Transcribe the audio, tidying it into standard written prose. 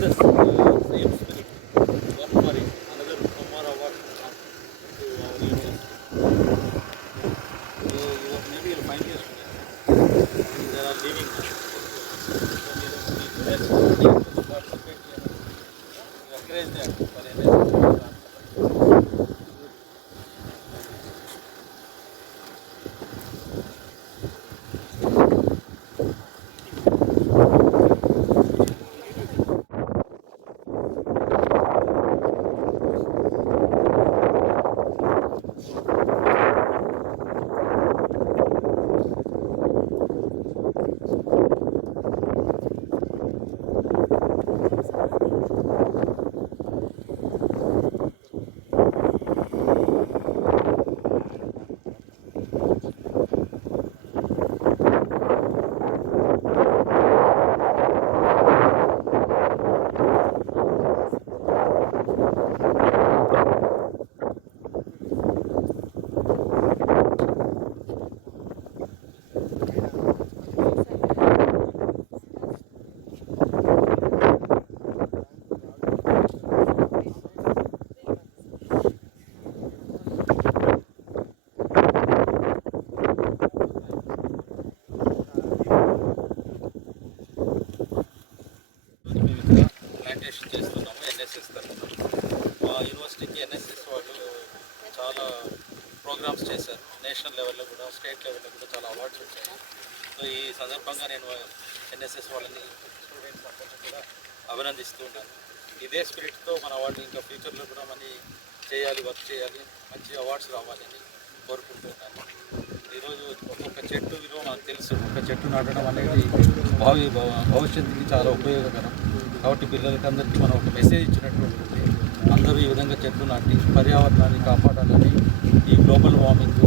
the same spirit, work for it. Another one more award to our university. So maybe you'll find your students. They are leaving now. So you participate here. You encourage them for NSS. Plantation చేస్తున్నాము NSS తరఫున. మా యూనివర్సిటీకి NSS వాళ్ళు చాలా programmes చేశారు. National లెవెల్లో కూడా, state లెవెల్లో కూడా చాలా అవార్డ్స్ వచ్చాయి. సో ఈ సందర్భంగా నేను ఎన్ఎస్ఎస్ వాళ్ళని, స్టూడెంట్స్ అందరినీ కూడా అభినందిస్తూ ఉన్నాను. ఇదే స్పిరిట్తో మన వాళ్ళు ఇంకా ఫ్యూచర్లో కూడా మనీ చేయాలి, వర్క్ చేయాలి, మంచి అవార్డ్స్ రావాలని కోరుకుంటున్నాను. ఈరోజు ఒక్కొక్క చెట్టు విలువ మనకు తెలుసు. ఒక చెట్టు నాటడం అనేది భవిష్యత్తుకి చాలా ఉపయోగకరం. కాబట్టి పిల్లలకి అందరికీ మనం ఒక మెసేజ్ ఇచ్చినట్టు ఉంటుంది. అందరూ ఈ విధంగా చెట్లు నాటి పర్యావరణాన్ని కాపాడాలని, ఈ గ్లోబల్ వార్మింగ్